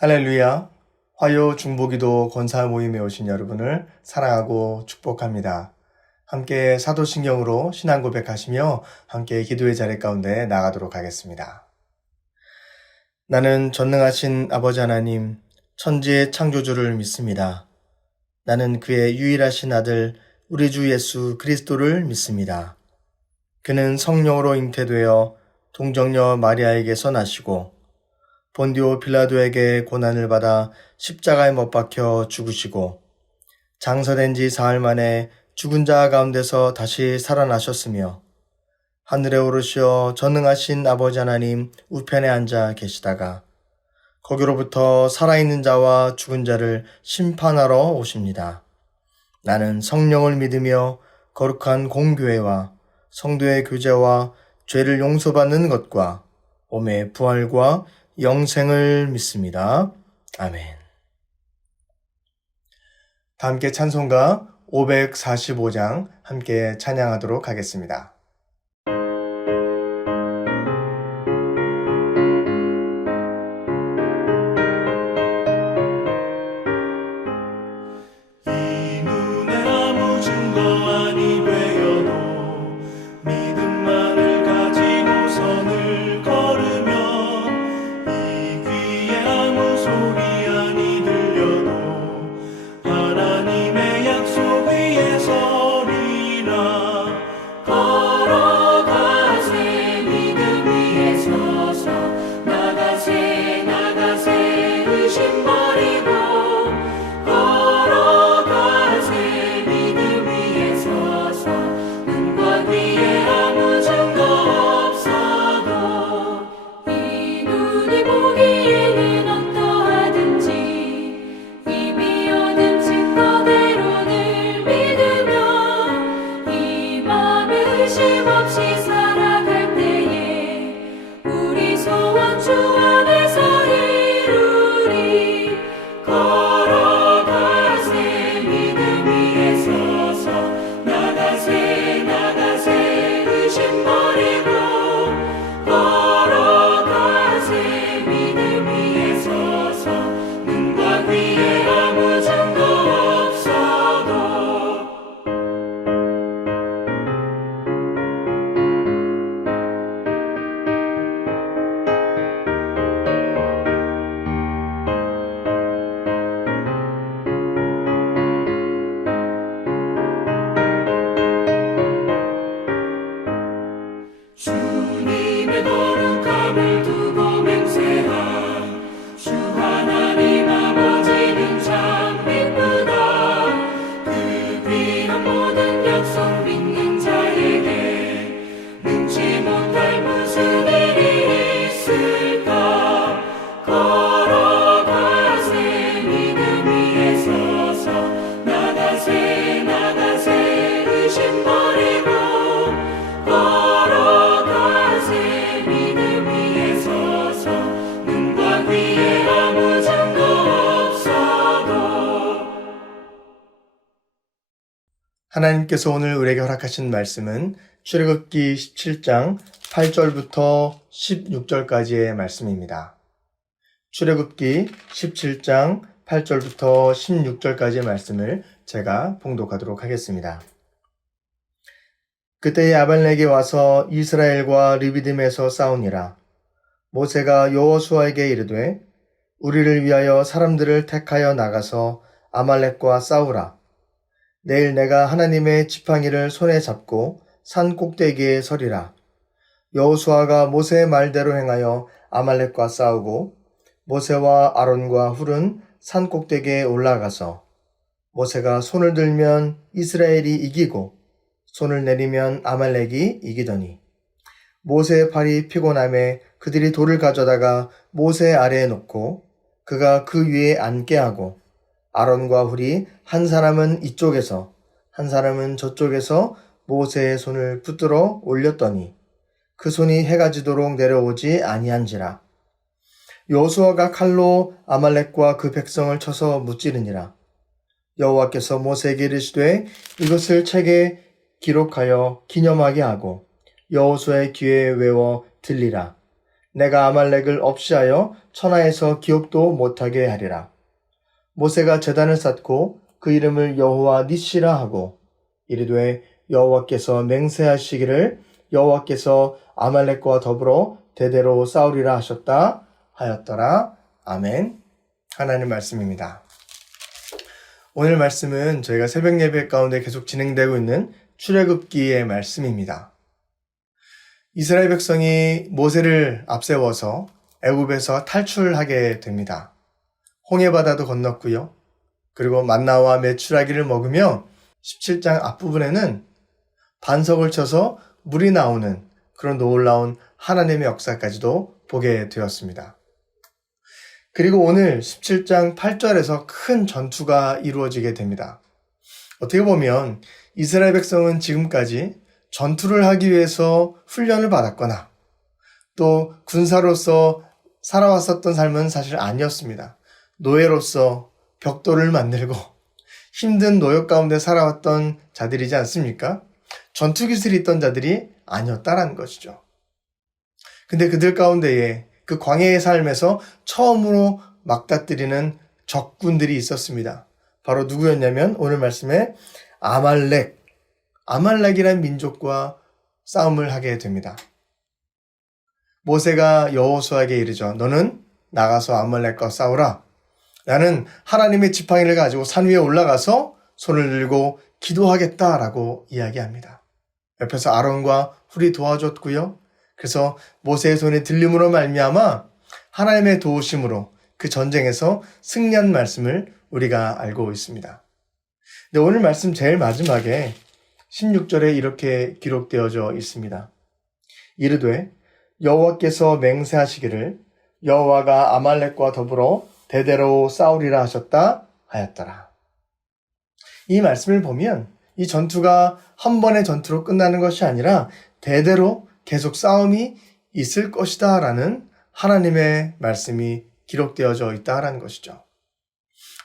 할렐루야. 화요 중보기도 권사 모임에 오신 여러분을 사랑하고 축복합니다. 함께 사도신경으로 신앙 고백하시며 함께 기도의 자리 가운데 나가도록 하겠습니다. 나는 전능하신 아버지 하나님, 천지의 창조주를 믿습니다. 나는 그의 유일하신 아들 우리 주 예수 그리스도를 믿습니다. 그는 성령으로 잉태되어 동정녀 마리아에게서 나시고 본디오 빌라도에게 고난을 받아 십자가에 못 박혀 죽으시고 장사된 지 사흘 만에 죽은 자 가운데서 다시 살아나셨으며 하늘에 오르시어 전능하신 아버지 하나님 우편에 앉아 계시다가 거기로부터 살아있는 자와 죽은 자를 심판하러 오십니다. 나는 성령을 믿으며 거룩한 공교회와 성도의 교제와 죄를 용서받는 것과 몸의 부활과 영생을 믿습니다. 아멘. 다 함께 찬송가 545장 함께 찬양하도록 하겠습니다. 이 눈에 아무 증거 아니 되어도 믿음만을 가지고 선을 걸으면 이 귀에 아무 소리 아니 들려도 하나님의 약속 위에 서리라. 걸어가세 믿음 위에 서서 나가세 나가세 의심 버리고 걸어가세 믿음 위에 서서 눈과 귀에 아무 증거 없어도 이 눈이 보기에는 어떠하든지 이미 얻은 증거대로를 믿으며 이 맘에 의심 없이 살아갈 때에 우리 소원 주 안에서 이루리. 걸어가세 믿음 위에 서서 나가세 나가세 의심 버리고 걸어가세 믿음 위에 서서 눈과 귀에 아무 증거 없어도. 주님의 거룩함을 두고 맹세한 주 하나님 아버지는 참 이쁘다. 그 귀한 모든 약속 믿는 자에게 능치 못할 무슨 일이 있을까. 걸어가세 믿음 위에 서서 나가세 나가세 의심 버리고 걸어가세 믿음 위에 서서 눈과 귀에 아무 증거 없어도. 하나님께서 오늘 우리에게 허락하신 말씀은 출애굽기 17장 8절부터 16절까지의 말씀입니다. 출애굽기 17장 8절부터 16절까지의 말씀을 제가 봉독하도록 하겠습니다. 그때에 아말렉이 와서 이스라엘과 르비딤에서 싸우니라. 모세가 여호수아에게 이르되 우리를 위하여 사람들을 택하여 나가서 아말렉과 싸우라. 내일 내가 하나님의 지팡이를 손에 잡고 산 꼭대기에 서리라. 여호수아가 모세의 말대로 행하여 아말렉과 싸우고 모세와 아론과 훌은 산 꼭대기에 올라가서 모세가 손을 들면 이스라엘이 이기고 손을 내리면 아말렉이 이기더니 모세의 팔이 피곤함에 그들이 돌을 가져다가 모세 아래에 놓고 그가 그 위에 앉게 하고 아론과 훌이 한 사람은 이쪽에서 한 사람은 저쪽에서 모세의 손을 붙들어 올렸더니 그 손이 해가 지도록 내려오지 아니한지라. 여호수아가 칼로 아말렉과 그 백성을 쳐서 무찌르니라. 여호와께서 모세에게 이르시되 이것을 책에 기록하여 기념하게 하고 여호수아의 귀에 외워 들리라. 내가 아말렉을 없이하여 천하에서 기억도 못하게 하리라. 모세가 제단을 쌓고 그 이름을 여호와 니시라 하고 이르되 여호와께서 맹세하시기를 여호와께서 아말렉과 더불어 대대로 싸우리라 하셨다 하였더라. 아멘. 하나님 말씀입니다. 오늘 말씀은 저희가 새벽 예배 가운데 계속 진행되고 있는 출애굽기의 말씀입니다. 이스라엘 백성이 모세를 앞세워서 애굽에서 탈출하게 됩니다. 홍해바다도 건넜고요. 그리고 만나와 메추라기를 먹으며 17장 앞부분에는 반석을 쳐서 물이 나오는 그런 놀라운 하나님의 역사까지도 보게 되었습니다. 그리고 오늘 17장 8절에서 큰 전투가 이루어지게 됩니다. 어떻게 보면 이스라엘 백성은 지금까지 전투를 하기 위해서 훈련을 받았거나 또 군사로서 살아왔었던 삶은 사실 아니었습니다. 노예로서 벽돌을 만들고 힘든 노역 가운데 살아왔던 자들이지 않습니까? 전투 기술이 있던 자들이 아니었다라는 것이죠. 근데 그들 가운데에 그 광야의 삶에서 처음으로 맞닥뜨리는 적군들이 있었습니다. 바로 누구였냐면 오늘 말씀에 아말렉이라는 민족과 싸움을 하게 됩니다. 모세가 여호수아에게 이르죠. 너는 나가서 아말렉과 싸우라. 나는 하나님의 지팡이를 가지고 산 위에 올라가서 손을 들고 기도하겠다라고 이야기합니다. 옆에서 아론과 훌이 도와줬고요. 그래서 모세의 손에 들림으로 말미암아 하나님의 도우심으로 그 전쟁에서 승리한 말씀을 우리가 알고 있습니다. 근데 오늘 말씀 제일 마지막에 16절에 이렇게 기록되어져 있습니다. 이르되 여호와께서 맹세하시기를 여호와가 아말렉과 더불어 대대로 싸우리라 하셨다 하였더라. 이 말씀을 보면 이 전투가 한 번의 전투로 끝나는 것이 아니라 대대로 계속 싸움이 있을 것이다 라는 하나님의 말씀이 기록되어져 있다라는 것이죠.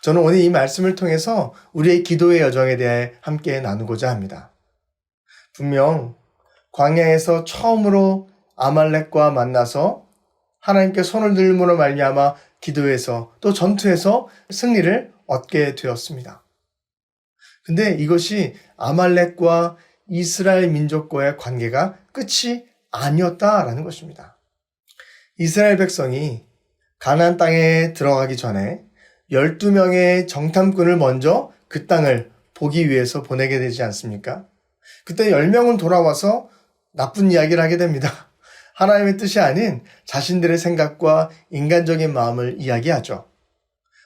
저는 오늘 이 말씀을 통해서 우리의 기도의 여정에 대해 함께 나누고자 합니다. 분명 광야에서 처음으로 아말렉과 만나서 하나님께 손을 들므로 말미암아 기도에서 또 전투에서 승리를 얻게 되었습니다. 근데 이것이 아말렉과 이스라엘 민족과의 관계가 끝이 아니었다라는 것입니다. 이스라엘 백성이 가나안 땅에 들어가기 전에 12명의 정탐꾼을 먼저 그 땅을 보기 위해서 보내게 되지 않습니까? 그때 10명은 돌아와서 나쁜 이야기를 하게 됩니다. 하나님의 뜻이 아닌 자신들의 생각과 인간적인 마음을 이야기하죠.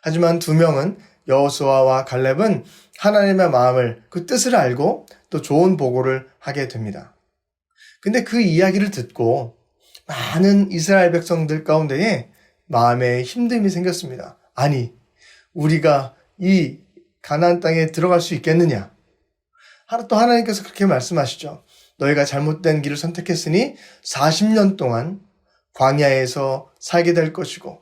하지만 2명은 여호수아와 갈렙은 하나님의 마음을 그 뜻을 알고 또 좋은 보고를 하게 됩니다. 근데 그 이야기를 듣고 많은 이스라엘 백성들 가운데에 마음에 힘듦이 생겼습니다. 아니, 우리가 이 가나안 땅에 들어갈 수 있겠느냐? 또 하나님께서 그렇게 말씀하시죠. 너희가 잘못된 길을 선택했으니 40년 동안 광야에서 살게 될 것이고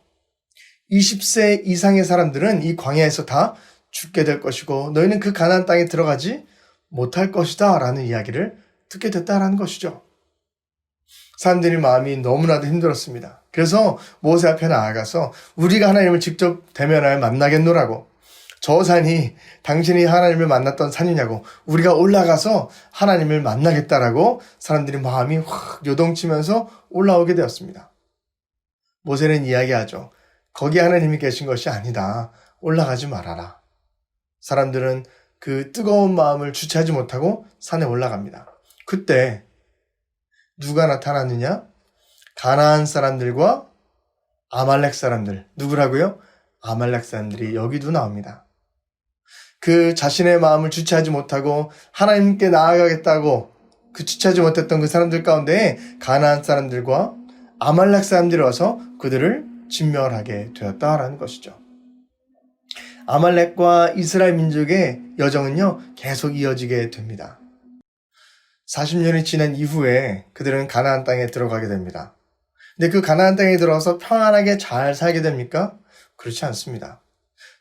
20세 이상의 사람들은 이 광야에서 다 죽게 될 것이고 너희는 그 가나안 땅에 들어가지 못할 것이다 라는 이야기를 듣게 됐다라는 것이죠. 사람들이 마음이 너무나도 힘들었습니다. 그래서 모세 앞에 나아가서 우리가 하나님을 직접 대면하여 만나겠노라고, 저 산이 당신이 하나님을 만났던 산이냐고, 우리가 올라가서 하나님을 만나겠다라고 사람들이 마음이 확 요동치면서 올라오게 되었습니다. 모세는 이야기하죠. 거기 하나님이 계신 것이 아니다. 올라가지 말아라. 사람들은 그 뜨거운 마음을 주체하지 못하고 산에 올라갑니다. 그때 누가 나타났느냐? 가나안 사람들과 아말렉 사람들. 누구라고요? 아말렉 사람들이 여기도 나옵니다. 그 자신의 마음을 주체하지 못하고 하나님께 나아가겠다고 그 주체하지 못했던 그 사람들 가운데 가나안 사람들과 아말렉 사람들이 와서 그들을 진멸하게 되었다라는 것이죠. 아말렉과 이스라엘 민족의 여정은요, 계속 이어지게 됩니다. 40년이 지난 이후에 그들은 가나안 땅에 들어가게 됩니다. 근데 그 가나안 땅에 들어가서 평안하게 잘 살게 됩니까? 그렇지 않습니다.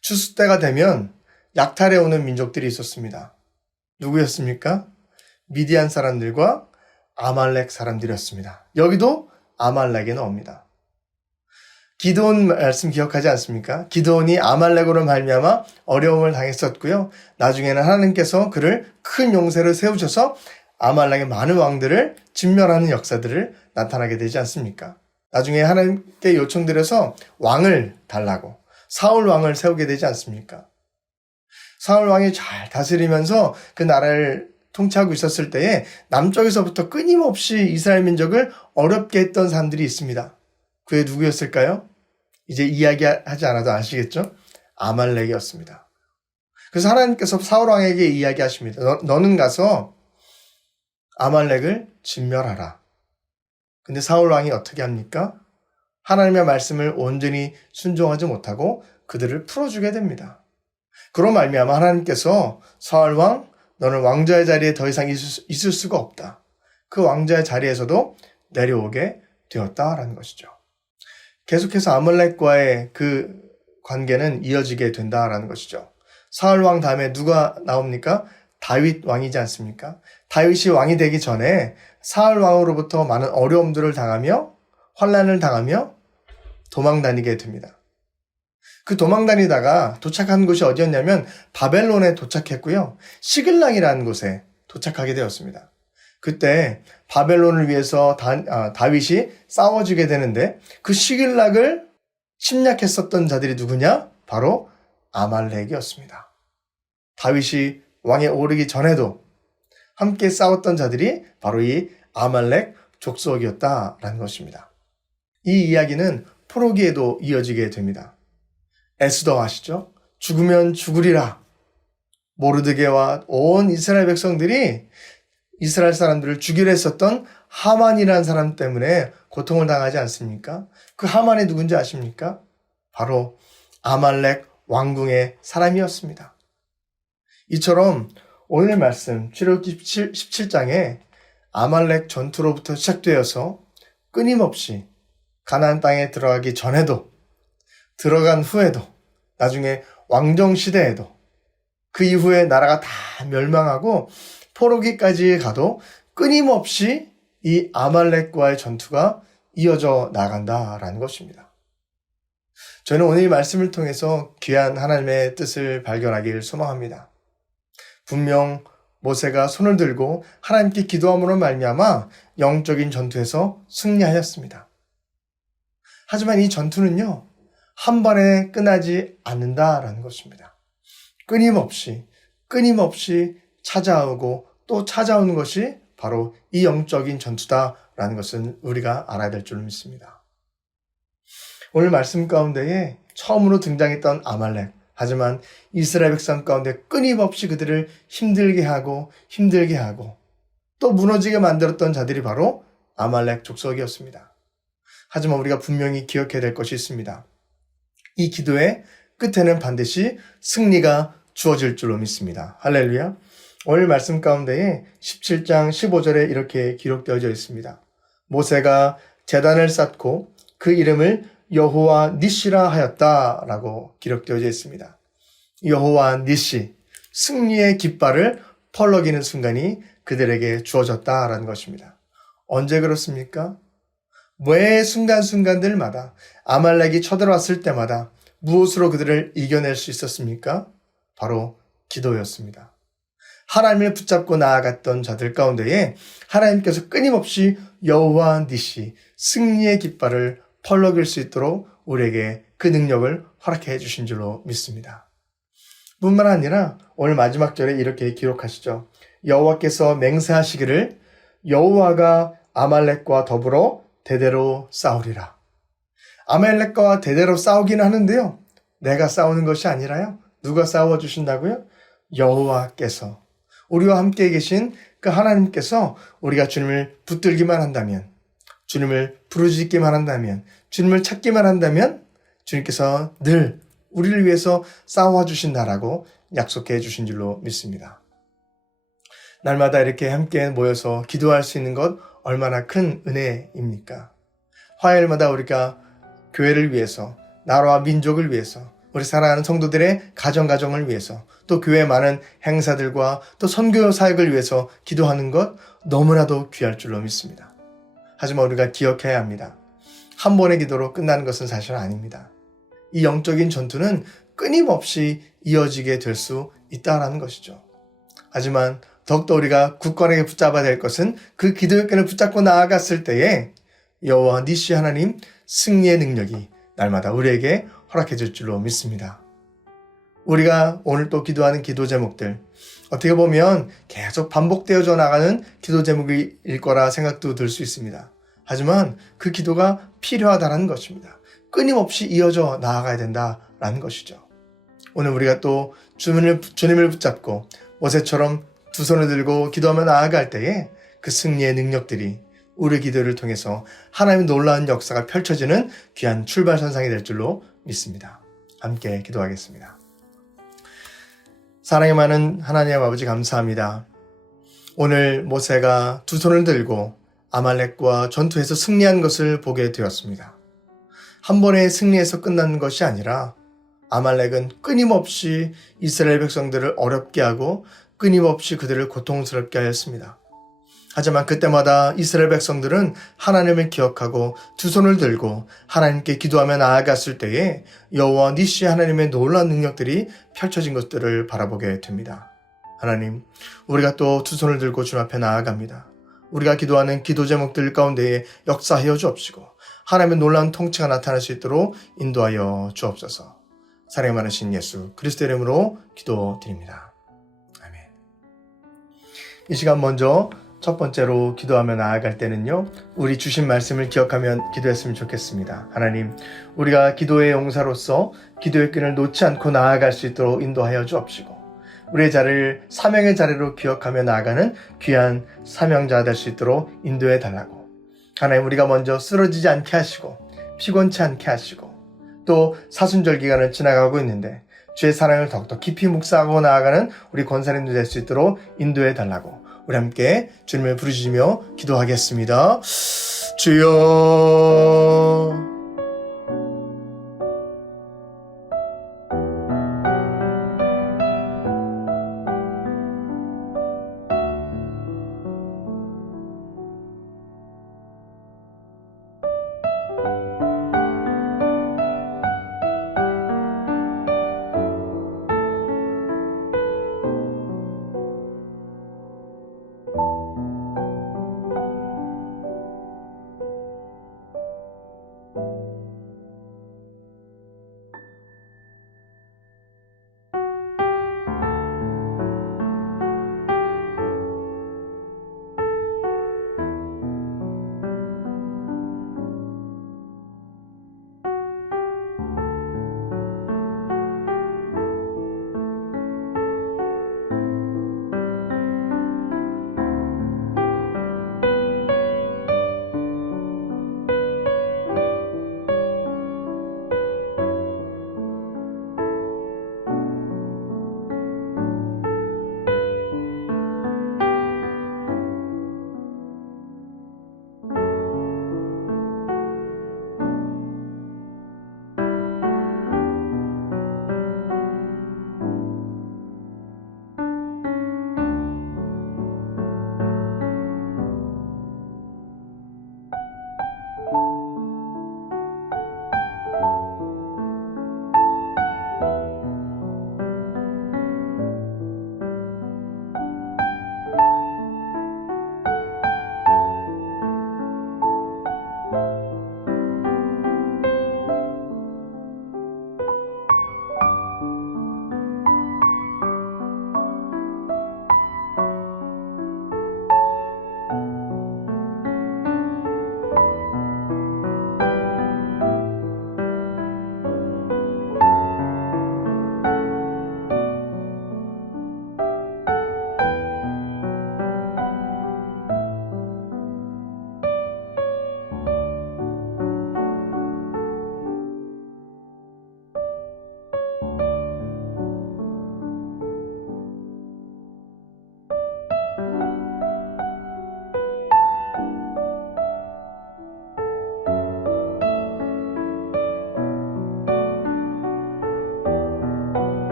추수 때가 되면 약탈해 오는 민족들이 있었습니다. 누구였습니까? 미디안 사람들과 아말렉 사람들이었습니다. 여기도 아말렉에 나옵니다. 기드온 말씀 기억하지 않습니까? 기드온이 아말렉으로 말미암아 어려움을 당했었고요. 나중에는 하나님께서 그를 큰 용세를 세우셔서 아말렉의 많은 왕들을 진멸하는 역사들을 나타나게 되지 않습니까? 나중에 하나님께 요청드려서 왕을 달라고 사울 왕을 세우게 되지 않습니까? 사울 왕이 잘 다스리면서 그 나라를 통치하고 있었을 때에 남쪽에서부터 끊임없이 이스라엘 민족을 어렵게 했던 사람들이 있습니다. 그게 누구였을까요? 이제 이야기하지 않아도 아시겠죠? 아말렉이었습니다. 그래서 하나님께서 사울 왕에게 이야기하십니다. 너는 가서 아말렉을 진멸하라. 근데 사울 왕이 어떻게 합니까? 하나님의 말씀을 온전히 순종하지 못하고 그들을 풀어주게 됩니다. 그로 말미암아 하나님께서 사울 왕, 너는 왕자의 자리에 더 이상 있을 수가 없다. 그 왕자의 자리에서도 내려오게 되었다라는 것이죠. 계속해서 아말렉과의 그 관계는 이어지게 된다라는 것이죠. 사울 왕 다음에 누가 나옵니까? 다윗 왕이지 않습니까? 다윗이 왕이 되기 전에 사울 왕으로부터 많은 어려움들을 당하며 환난을 당하며 도망 다니게 됩니다. 그 도망 다니다가 도착한 곳이 어디였냐면 바벨론에 도착했고요. 시글락이라는 곳에 도착하게 되었습니다. 그때 바벨론을 위해서 다윗이 싸워주게 되는데 그 시글락을 침략했었던 자들이 누구냐? 바로 아말렉이었습니다. 다윗이 왕에 오르기 전에도 함께 싸웠던 자들이 바로 이 아말렉 족속이었다라는 것입니다. 이 이야기는 포로기에도 이어지게 됩니다. 에스더 아시죠? 죽으면 죽으리라. 모르드게와 온 이스라엘 백성들이 이스라엘 사람들을 죽이려 했었던 하만이라는 사람 때문에 고통을 당하지 않습니까? 그 하만이 누군지 아십니까? 바로 아말렉 왕궁의 사람이었습니다. 이처럼 오늘 말씀 출애굽기 17장에 아말렉 전투로부터 시작되어서 끊임없이 가나안 땅에 들어가기 전에도 들어간 후에도 나중에 왕정 시대에도 그 이후에 나라가 다 멸망하고 포로기까지 가도 끊임없이 이 아말렉과의 전투가 이어져 나간다라는 것입니다. 저는 오늘 이 말씀을 통해서 귀한 하나님의 뜻을 발견하길 소망합니다. 분명 모세가 손을 들고 하나님께 기도함으로 말미암아 영적인 전투에서 승리하였습니다. 하지만 이 전투는요, 한 번에 끝나지 않는다라는 것입니다. 끊임없이 찾아오고 또 찾아오는 것이 바로 이 영적인 전투다라는 것은 우리가 알아야 될 줄로 믿습니다. 오늘 말씀 가운데에 처음으로 등장했던 아말렉, 하지만 이스라엘 백성 가운데 끊임없이 그들을 힘들게 하고 또 무너지게 만들었던 자들이 바로 아말렉 족속이었습니다. 하지만 우리가 분명히 기억해야 될 것이 있습니다. 이 기도의 끝에는 반드시 승리가 주어질 줄로 믿습니다. 할렐루야. 오늘 말씀 가운데에 17장 15절에 이렇게 기록되어져 있습니다. 모세가 제단을 쌓고 그 이름을 여호와 니시라 하였다라고 기록되어져 있습니다. 여호와 니시, 승리의 깃발을 펄럭이는 순간이 그들에게 주어졌다라는 것입니다. 언제 그렇습니까? 매 순간순간들마다 아말렉이 쳐들어왔을 때마다 무엇으로 그들을 이겨낼 수 있었습니까? 바로 기도였습니다. 하나님을 붙잡고 나아갔던 자들 가운데에 하나님께서 끊임없이 여호와 니시, 승리의 깃발을 펄럭일 수 있도록 우리에게 그 능력을 허락해 주신 줄로 믿습니다. 뿐만 아니라 오늘 마지막 절에 이렇게 기록하시죠. 여호와께서 맹세하시기를 여호와가 아말렉과 더불어 대대로 싸우리라. 아말렉과 대대로 싸우기는 하는데요. 내가 싸우는 것이 아니라요. 누가 싸워주신다고요? 여호와께서, 우리와 함께 계신 그 하나님께서 우리가 주님을 붙들기만 한다면, 주님을 부르짖기만 한다면, 주님을 찾기만 한다면 주님께서 늘 우리를 위해서 싸워주신다라고 약속해 주신 줄로 믿습니다. 날마다 이렇게 함께 모여서 기도할 수 있는 것 얼마나 큰 은혜입니까? 화요일마다 우리가 교회를 위해서, 나라와 민족을 위해서, 우리 사랑하는 성도들의 가정을 위해서, 또 교회의 많은 행사들과 또 선교 사역을 위해서 기도하는 것 너무나도 귀할 줄로 믿습니다. 하지만 우리가 기억해야 합니다. 한 번의 기도로 끝나는 것은 사실 아닙니다. 이 영적인 전투는 끊임없이 이어지게 될 수 있다라는 것이죠. 하지만 더욱더 우리가 굳건하게 붙잡아야 될 것은 그 기도의 끈을 붙잡고 나아갔을 때에 여호와 니시 하나님 승리의 능력이 날마다 우리에게 허락해 줄 줄로 믿습니다. 우리가 오늘 또 기도하는 기도 제목들, 어떻게 보면 계속 반복되어져 나가는 기도 제목일 거라 생각도 들 수 있습니다. 하지만 그 기도가 필요하다는 것입니다. 끊임없이 이어져 나아가야 된다라는 것이죠. 오늘 우리가 또 주님을 붙잡고 모세처럼 두 손을 들고 기도하며 나아갈 때에 그 승리의 능력들이 우리 기도를 통해서 하나님의 놀라운 역사가 펼쳐지는 귀한 출발선상이 될 줄로 믿습니다. 함께 기도하겠습니다. 사랑이 많은 하나님 아버지 감사합니다. 오늘 모세가 두 손을 들고 아말렉과 전투에서 승리한 것을 보게 되었습니다. 한 번의 승리에서 끝난 것이 아니라 아말렉은 끊임없이 이스라엘 백성들을 어렵게 하고 끊임없이 그들을 고통스럽게 하였습니다. 하지만 그때마다 이스라엘 백성들은 하나님을 기억하고 두 손을 들고 하나님께 기도하며 나아갔을 때에 여호와 니시 하나님의 놀라운 능력들이 펼쳐진 것들을 바라보게 됩니다. 하나님, 우리가 또 두 손을 들고 주님 앞에 나아갑니다. 우리가 기도하는 기도 제목들 가운데에 역사하여 주옵시고 하나님의 놀라운 통치가 나타날 수 있도록 인도하여 주옵소서. 사랑이 많으신 예수 그리스도의 이름으로 기도드립니다. 아멘. 이 시간 먼저 첫 번째로 기도하며 나아갈 때는요, 우리 주신 말씀을 기억하며 기도했으면 좋겠습니다. 하나님, 우리가 기도의 용사로서 기도의 끈을 놓지 않고 나아갈 수 있도록 인도하여 주옵시고 우리의 자리를 사명의 자리로 기억하며 나아가는 귀한 사명자가 될 수 있도록 인도해 달라고. 하나님, 우리가 먼저 쓰러지지 않게 하시고 피곤치 않게 하시고 또 사순절 기간을 지나가고 있는데 주의 사랑을 더욱더 깊이 묵상하고 나아가는 우리 권사님들 될 수 있도록 인도해 달라고. 우리 함께 주님을 부르짖으며 기도하겠습니다. 주여.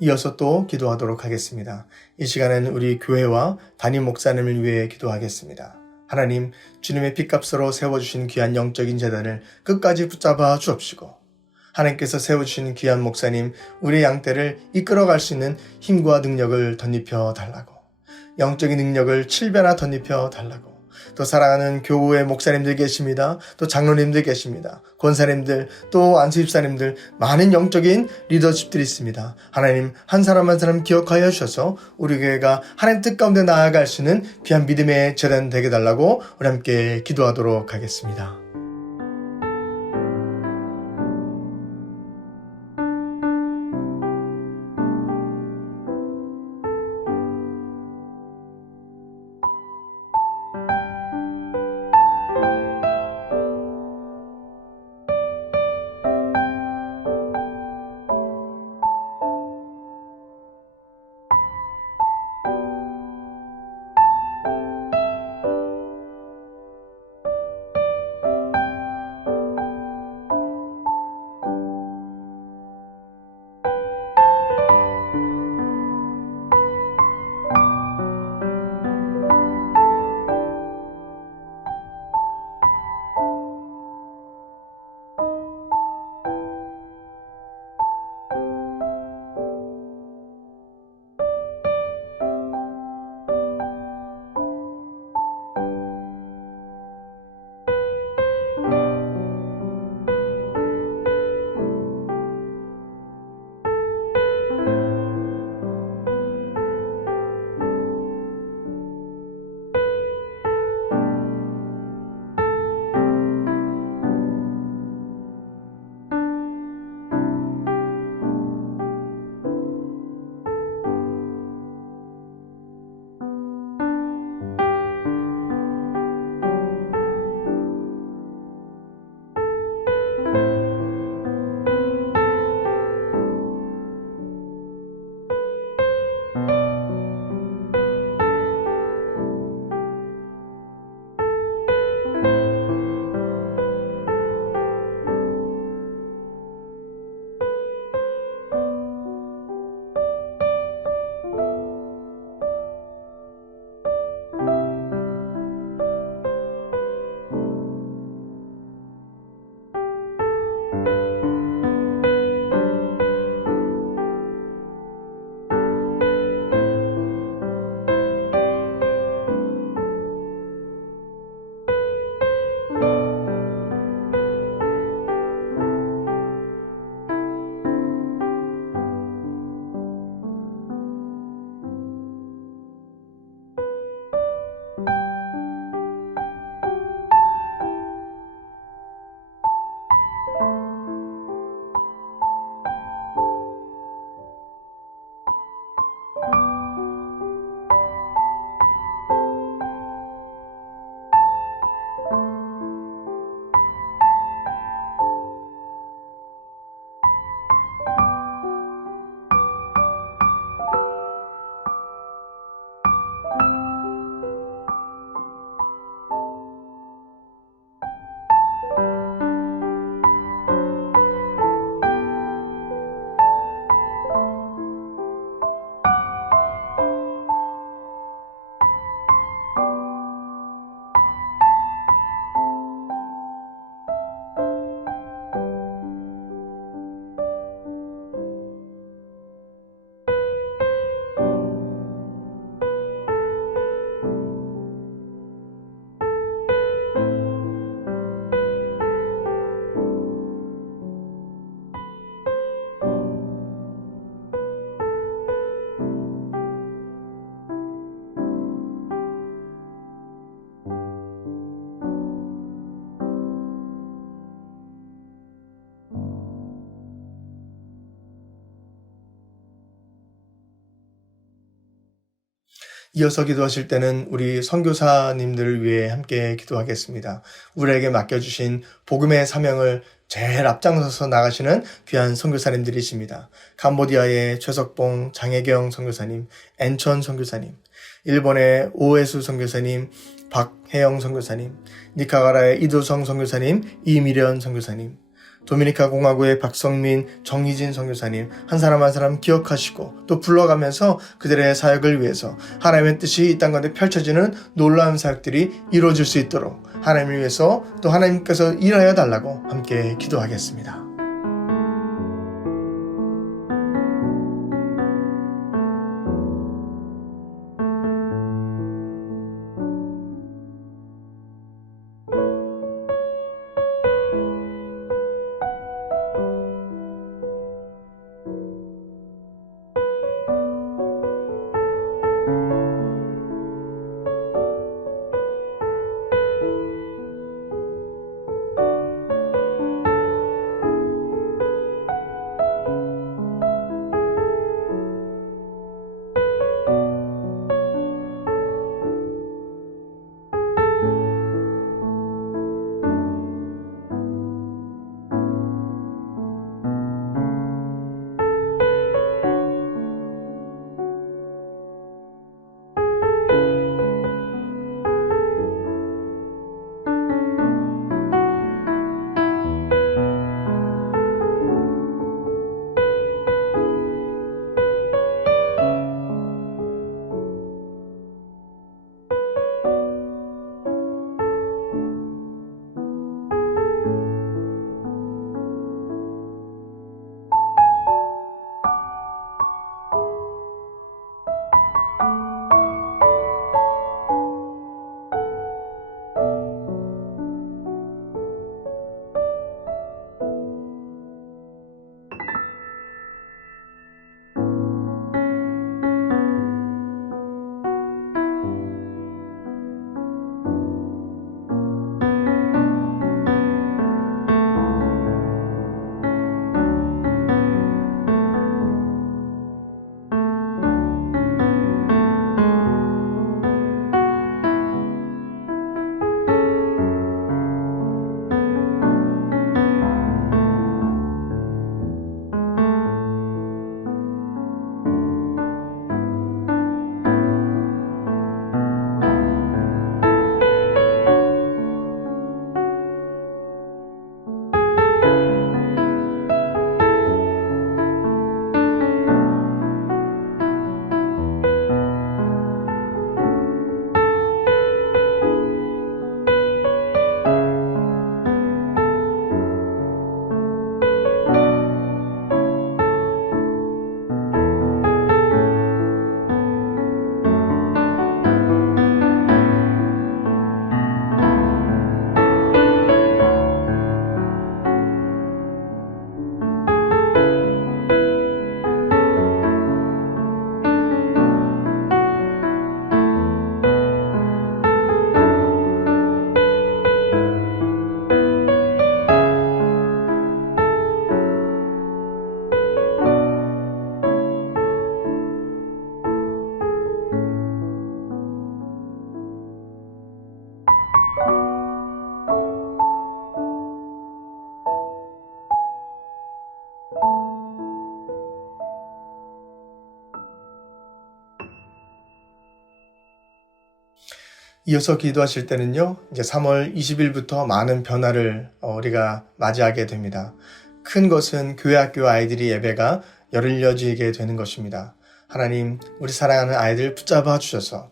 이어서 또 기도하도록 하겠습니다. 이 시간에는 우리 교회와 담임 목사님을 위해 기도하겠습니다. 하나님, 주님의 핏값으로 세워주신 귀한 영적인 재단을 끝까지 붙잡아 주옵시고, 하나님께서 세워주신 귀한 목사님, 우리의 양떼를 이끌어갈 수 있는 힘과 능력을 덧입혀 달라고, 영적인 능력을 7배나 덧입혀 달라고, 또 사랑하는 교우의 목사님들 계십니다. 또 장로님들 계십니다. 권사님들, 또 안수집사님들, 많은 영적인 리더십들이 있습니다. 하나님, 한 사람 한 사람 기억하여 주셔서 우리 교회가 하나님 뜻 가운데 나아갈 수 있는 귀한 믿음의 재단 되게 달라고 우리 함께 기도하도록 하겠습니다. 이어서 기도하실 때는 우리 선교사님들을 위해 함께 기도하겠습니다. 우리에게 맡겨주신 복음의 사명을 제일 앞장서서 나가시는 귀한 선교사님들이십니다. 캄보디아의 최석봉, 장혜경 선교사님, 앤천 선교사님, 일본의 오해수 선교사님, 박혜영 선교사님, 니카가라의 이도성 선교사님, 이미련 선교사님, 도미니카 공화국의 박성민, 정희진 선교사님 한 사람 한 사람 기억하시고 또 불러가면서 그들의 사역을 위해서 하나님의 뜻이 이 땅 가운데 펼쳐지는 놀라운 사역들이 이루어질 수 있도록 하나님을 위해서 또 하나님께서 일하여 달라고 함께 기도하겠습니다. 이어서 기도하실 때는요, 이제 3월 20일부터 많은 변화를 우리가 맞이하게 됩니다. 큰 것은 교회 학교 아이들이 예배가 열려지게 되는 것입니다. 하나님, 우리 사랑하는 아이들 붙잡아 주셔서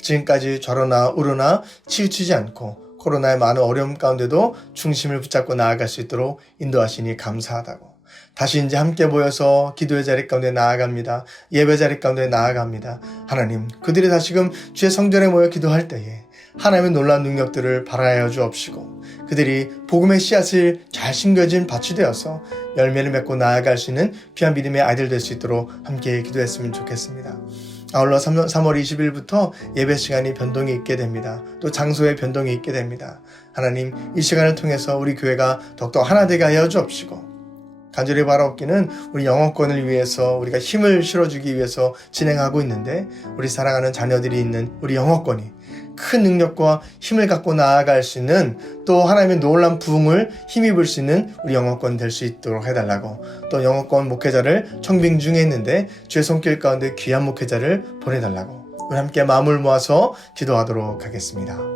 지금까지 저러나 우러나 치우치지 않고 코로나의 많은 어려움 가운데도 중심을 붙잡고 나아갈 수 있도록 인도하시니 감사하다고. 다시 이제 함께 모여서 기도의 자리 가운데 나아갑니다. 예배 자리 가운데 나아갑니다. 하나님, 그들이 다시금 주의 성전에 모여 기도할 때에 하나님의 놀라운 능력들을 발하여 주옵시고 그들이 복음의 씨앗을 잘 심겨진 밭이 되어서 열매를 맺고 나아갈 수 있는 귀한 믿음의 아이들 될 수 있도록 함께 기도했으면 좋겠습니다. 아울러 3월 20일부터 예배 시간이 변동이 있게 됩니다. 또 장소에 변동이 있게 됩니다. 하나님, 이 시간을 통해서 우리 교회가 더욱더 하나 되게 하여 주옵시고 간절히 바라옵기는 우리 영어권을 위해서 우리가 힘을 실어주기 위해서 진행하고 있는데 우리 사랑하는 자녀들이 있는 우리 영어권이 큰 능력과 힘을 갖고 나아갈 수 있는 또 하나님의 놀라운 부흥을 힘입을 수 있는 우리 영어권 될 수 있도록 해달라고 또 영어권 목회자를 청빙 중에 있는데 주의 손길 가운데 귀한 목회자를 보내달라고 우리 함께 마음을 모아서 기도하도록 하겠습니다.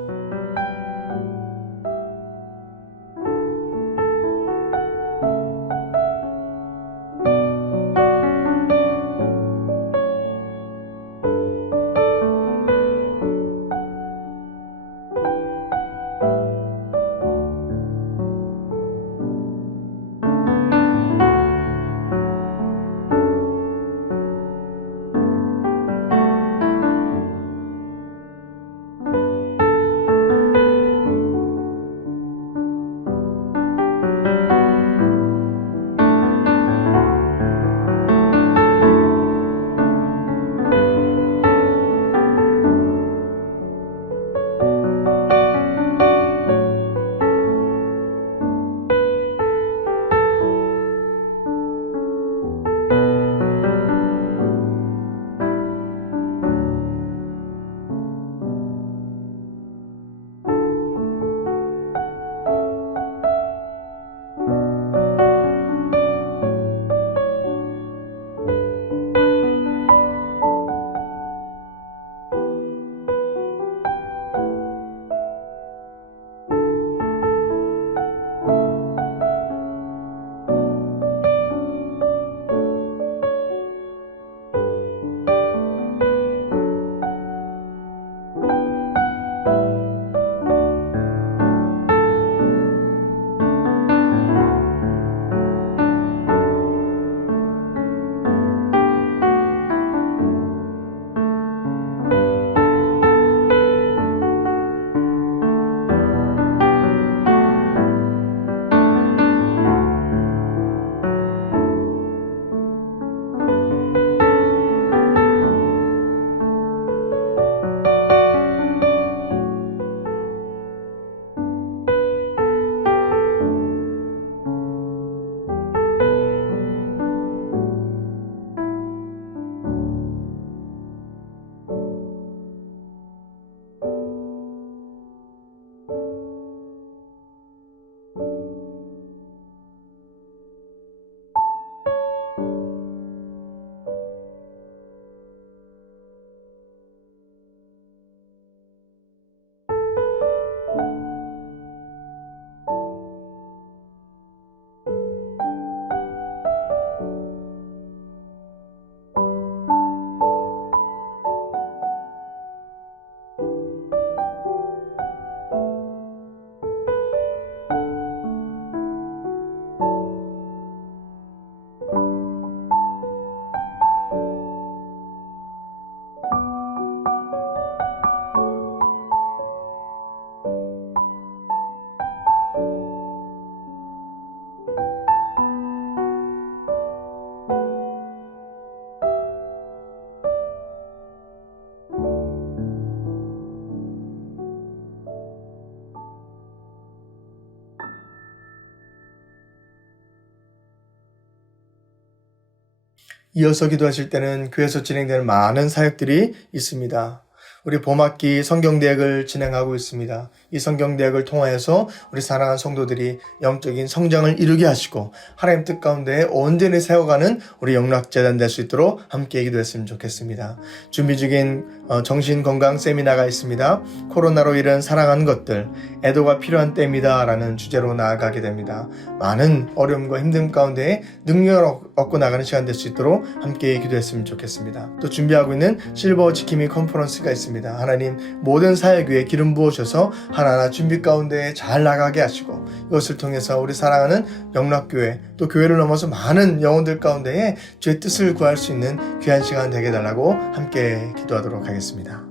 이어서 기도하실 때는 교회에서 진행되는 많은 사역들이 있습니다. 우리 봄학기 성경대학을 진행하고 있습니다. 이 성경대학을 통하여서 우리 사랑하는 성도들이 영적인 성장을 이루게 하시고 하나님 뜻 가운데 온전히 세워가는 우리 영락재단 될 수 있도록 함께 기도했으면 좋겠습니다. 준비 중인 정신건강 세미나가 있습니다. 코로나로 인한 사랑하는 것들, 애도가 필요한 때입니다 라는 주제로 나아가게 됩니다. 많은 어려움과 힘듦 가운데 능력을 얻고 나가는 시간 될 수 있도록 함께 기도했으면 좋겠습니다. 또 준비하고 있는 실버 지킴이 컨퍼런스가 있습니다. 하나님 모든 사역 위에 기름 부으셔서 하나하나 준비 가운데 잘 나가게 하시고 이것을 통해서 우리 사랑하는 영락교회 또 교회를 넘어서 많은 영혼들 가운데에 주의 뜻을 구할 수 있는 귀한 시간 되게 해달라고 함께 기도하도록 하겠습니다.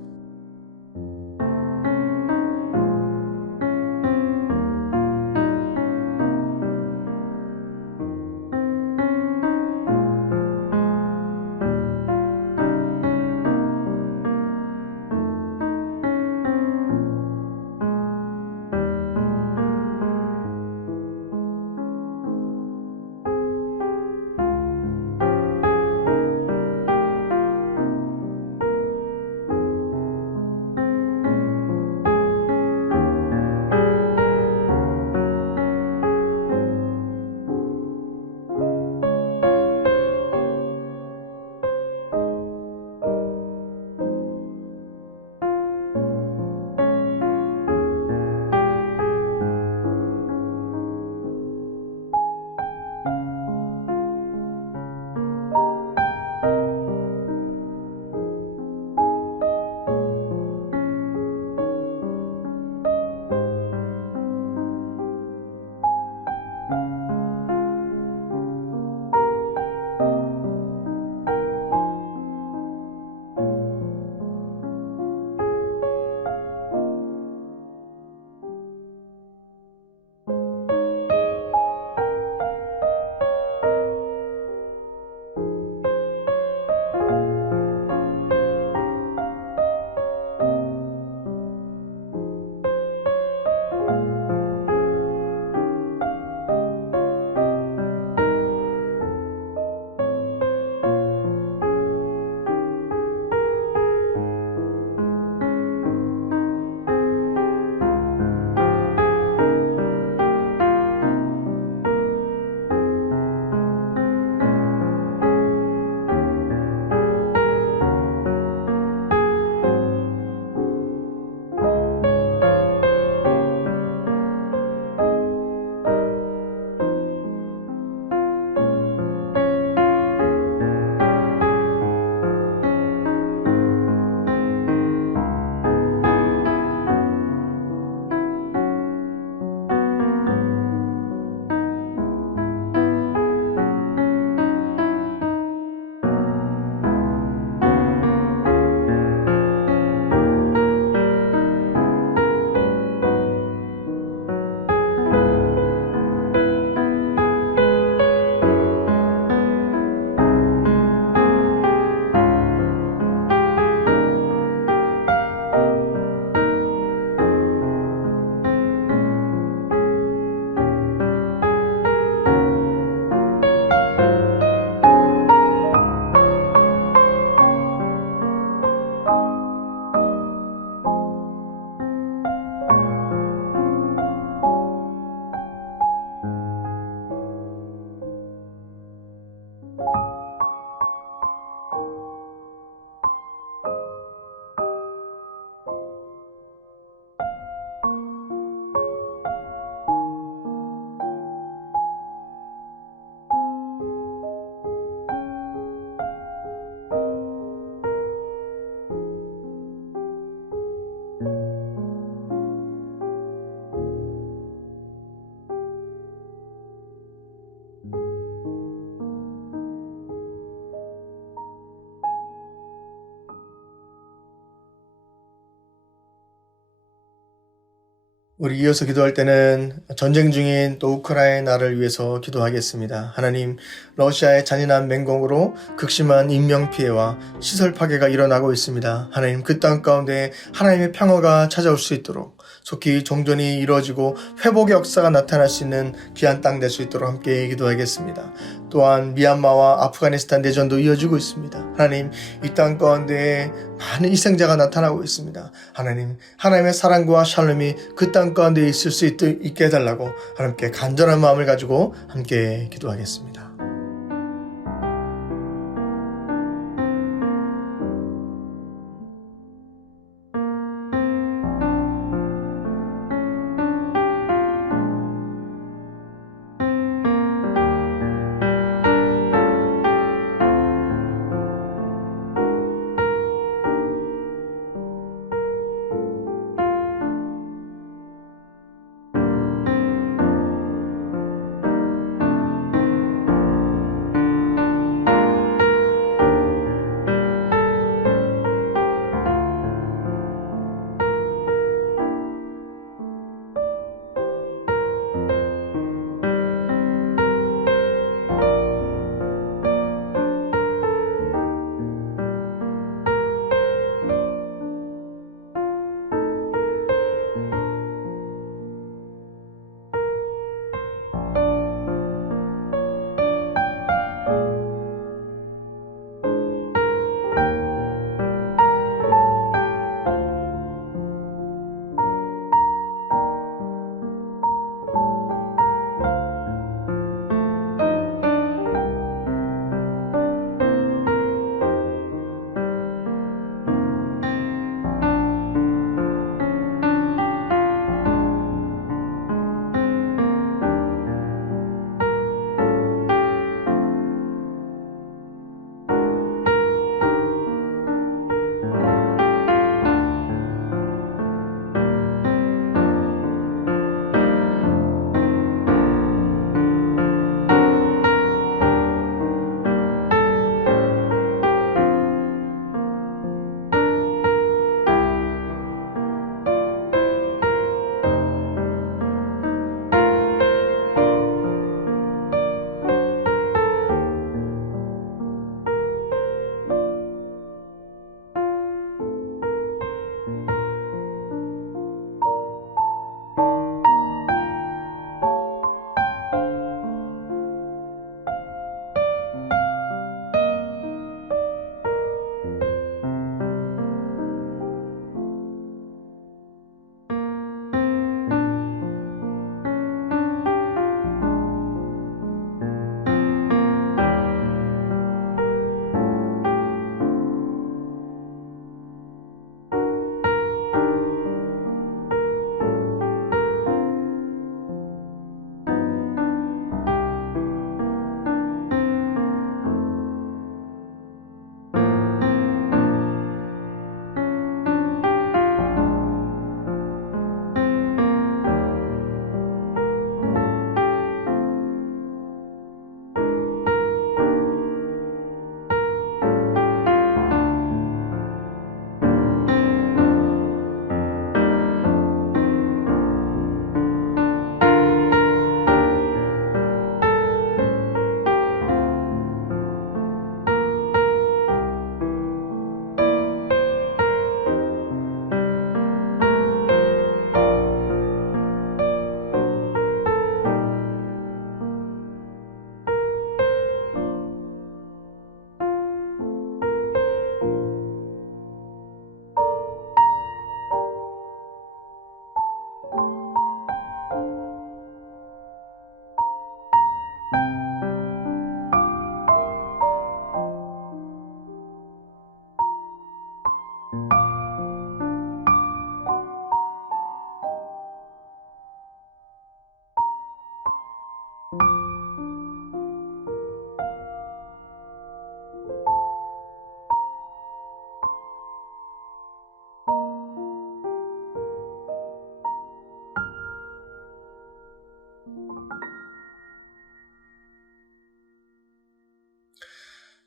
우리 이어서 기도할 때는 전쟁 중인 또 우크라이나를 위해서 기도하겠습니다. 하나님, 러시아의 잔인한 맹공으로 극심한 인명피해와 시설 파괴가 일어나고 있습니다. 하나님, 그 땅 가운데 하나님의 평화가 찾아올 수 있도록 속히 종전이 이루어지고 회복의 역사가 나타날 수 있는 귀한 땅 될 수 있도록 함께 기도하겠습니다. 또한 미얀마와 아프가니스탄 내전도 이어지고 있습니다. 하나님, 이 땅 가운데 많은 희생자가 나타나고 있습니다. 하나님, 하나님의 사랑과 샬롬이 그 땅 가운데 있을 수 있게 해달라고 하나님께 간절한 마음을 가지고 함께 기도하겠습니다.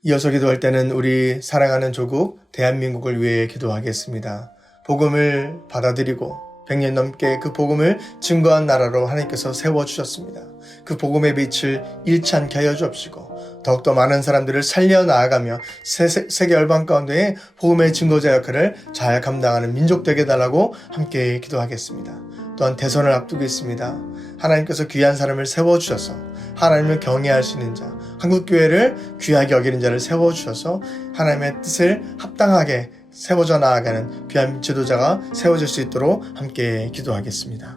이어서 기도할 때는 우리 사랑하는 조국 대한민국을 위해 기도하겠습니다. 복음을 받아들이고 100년 넘게 그 복음을 증거한 나라로 하나님께서 세워주셨습니다. 그 복음의 빛을 잃지 않게 하여 주옵시고 더욱더 많은 사람들을 살려나아가며 세계 열방 가운데에 복음의 증거자 역할을 잘 감당하는 민족 되게 해달라고 함께 기도하겠습니다. 또한 대선을 앞두고 있습니다. 하나님께서 귀한 사람을 세워주셔서 하나님을 경외할 수 있는 자, 한국교회를 귀하게 여기는 자를 세워주셔서 하나님의 뜻을 합당하게 세워져 나아가는 귀한 지도자가 세워질 수 있도록 함께 기도하겠습니다.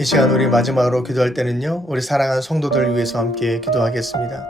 이 시간 우리 마지막으로 기도할 때는요, 우리 사랑하는 성도들을 위해서 함께 기도하겠습니다.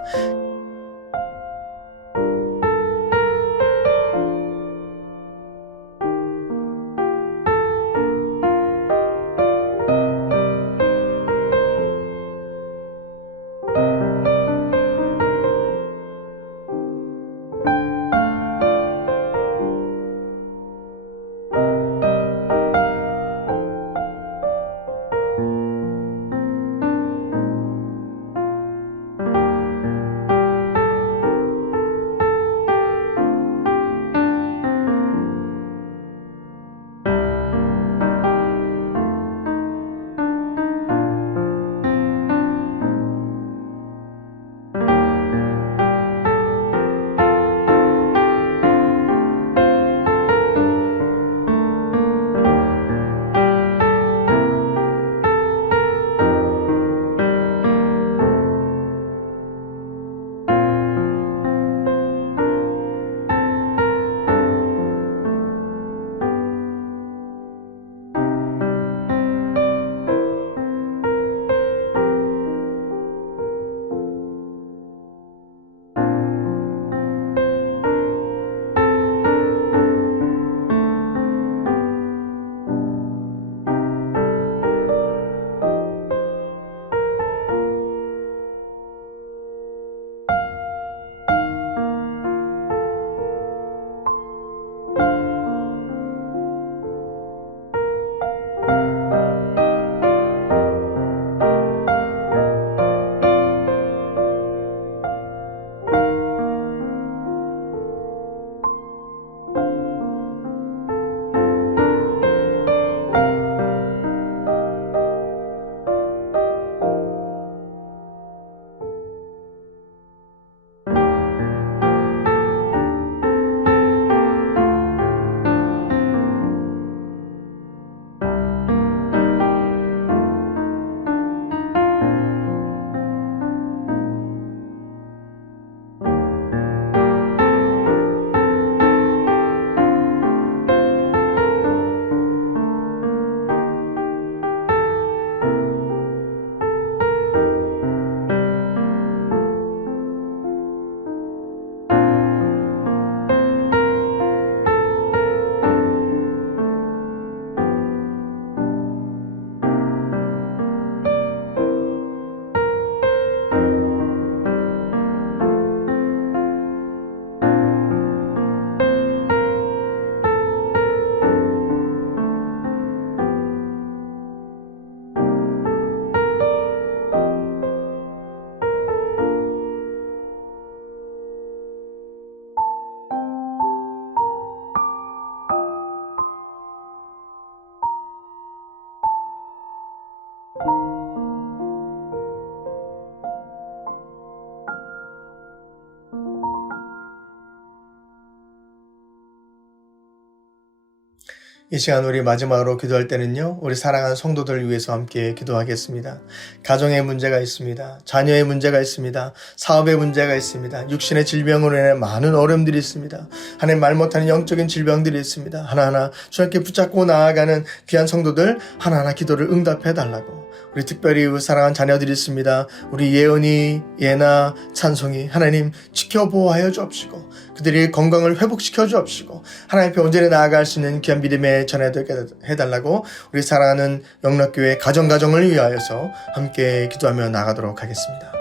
이 시간 우리 마지막으로 기도할 때는요, 우리 사랑하는 성도들을 위해서 함께 기도하겠습니다. 가정에 문제가 있습니다. 자녀의 문제가 있습니다. 사업의 문제가 있습니다. 육신의 질병으로 인해 많은 어려움들이 있습니다. 하나님 말 못하는 영적인 질병들이 있습니다. 하나하나 주님께 붙잡고 나아가는 귀한 성도들 하나하나 기도를 응답해 달라고. 우리 특별히 우리 사랑하는 자녀들이 있습니다. 우리 예언이, 예나, 찬송이 하나님 지켜보호하여 주옵시고 그들이 건강을 회복시켜 주옵시고 하나님 앞에 온전히 나아갈 수 있는 귀한 믿음의 전해되게 해달라고 우리 사랑하는 영락교회 가정을 위하여서 함께 기도하며 나가도록 하겠습니다.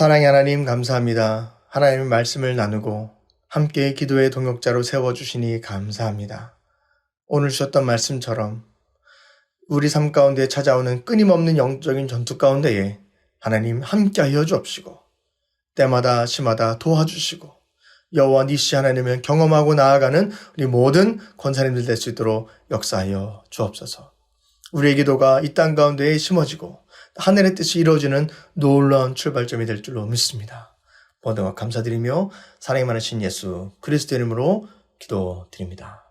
사랑의 하나님 감사합니다. 하나님의 말씀을 나누고 함께 기도의 동역자로 세워주시니 감사합니다. 오늘 주셨던 말씀처럼 우리 삶 가운데 찾아오는 끊임없는 영적인 전투 가운데에 하나님 함께하여 주옵시고 때마다 시마다 도와주시고 여호와 니시 하나님을 경험하고 나아가는 우리 모든 권사님들 될 수 있도록 역사하여 주옵소서. 우리의 기도가 이 땅 가운데에 심어지고 하늘의 뜻이 이루어지는 놀라운 출발점이 될 줄로 믿습니다. 모두가 감사드리며 사랑이 많으신 예수 그리스도 이름으로 기도드립니다.